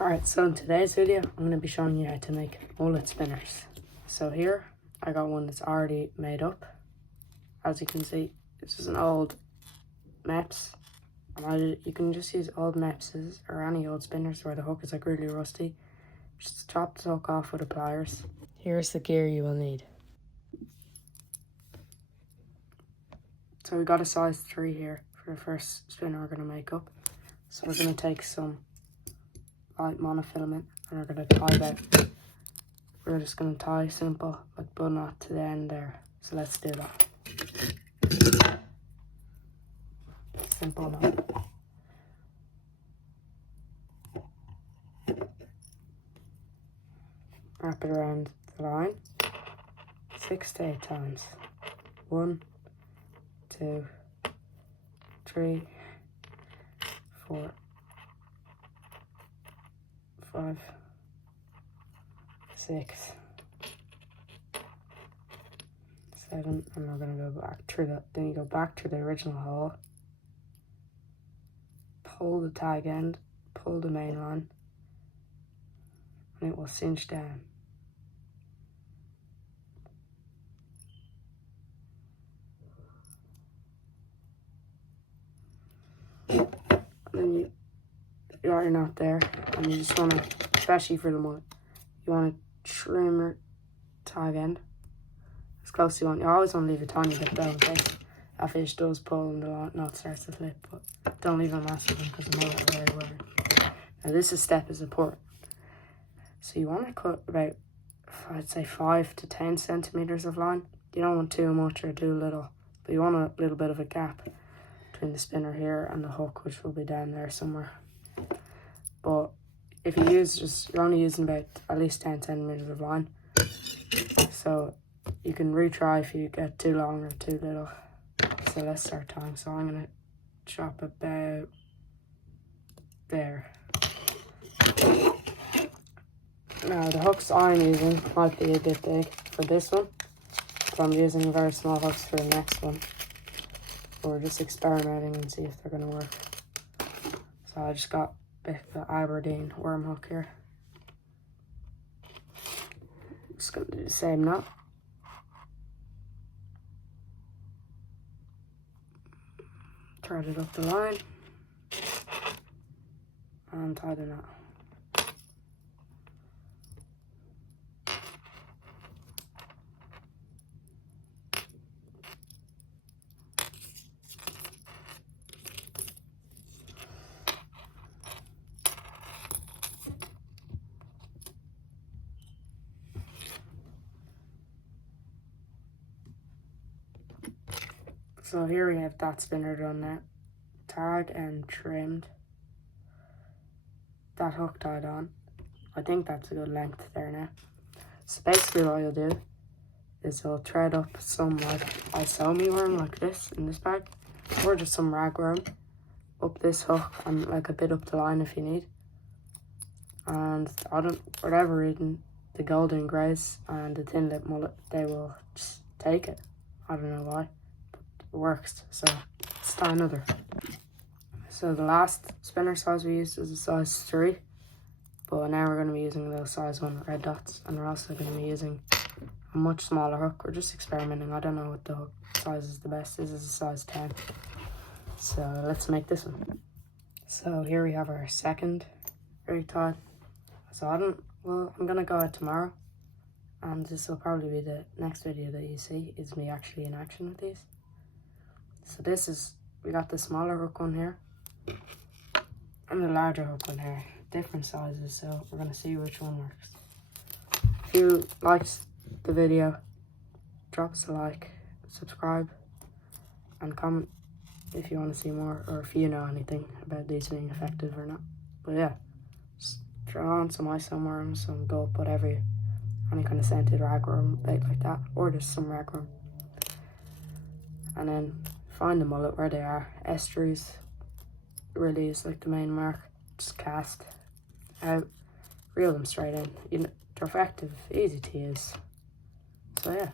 Alright, so in today's video, I'm going to be showing you how to make mullet spinners. So here, I got one that's already made up. As you can see, this is an old Meps. And you can just use old Mepses or any old spinners where the hook is like really rusty. Just chop the hook off with the pliers. Here's the gear you will need. So we got a size 3 here for the first spinner we're going to make up. So we're going to take some light monofilament and we're going to tie that. We're just going to tie simple like bow knot to the end there. So let's do that. Simple knot. Wrap it around the line 6 to 8 times. 1, 2, 3, 4, 5, 6, 7, and we're gonna go back through that. Then you go back to the original hole, pull the tag end, pull the main line, and it will cinch down. And then you got your knot there, and you just want to, especially for the mullet, you want to trim your tag end as close as you want. You always want to leave a tiny bit though in case that fish does pull and the knot starts to flip, but don't leave a massive one because the mullet are very worried. Now this step is important. So you want to cut about, I'd say 5 to 10 centimeters of line. You don't want too much or too little, but you want a little bit of a gap between the spinner here and the hook, which will be down there somewhere. But if you use you're only using about at least 10 centimeters of line, so you can retry if you get too long or too little. So let's start tying. So I'm gonna chop about there. Now the hooks I'm using might be a bit big for this one, but I'm using very small hooks for the next one. We're just experimenting and see if they're gonna work. So I just got the Aberdeen worm hook here. Just gonna do the same knot. Thread it up the line and tie the knot. So here we have that spinner done now. Tagged and trimmed. That hook tied on. I think that's a good length there now. So basically what you'll do is you'll thread up some like isomi worm like this in this bag, or just some ragworm up this hook and like a bit up the line if you need. And for whatever reason, the golden grays and the thin lip mullet, they will just take it. I don't know why. Works, so let's tie another. So the last spinner size we used is a size 3, but now we're going to be using those size 1 red dots, and we're also going to be using a much smaller hook. We're just experimenting. I don't know what the hook size is the best. This is a size 10, so let's make this one. So here we have our second rig tied. So I'm going to go out tomorrow, and this will probably be the next video that you see, is me actually in action with these. So we got the smaller hook one here and the larger hook one here, different sizes, so we're going to see which one works. If you liked the video, drop us a like, subscribe, and comment if you want to see more, or if you know anything about these being effective or not. But yeah, just throw on some iso worms, some gulp, whatever, any kind of scented ragworm bait like that, or just some ragworm. And then find the mullet where they are. Estuaries really is like the main mark. Just cast out, reel them straight in. They're effective, easy to use. So yeah.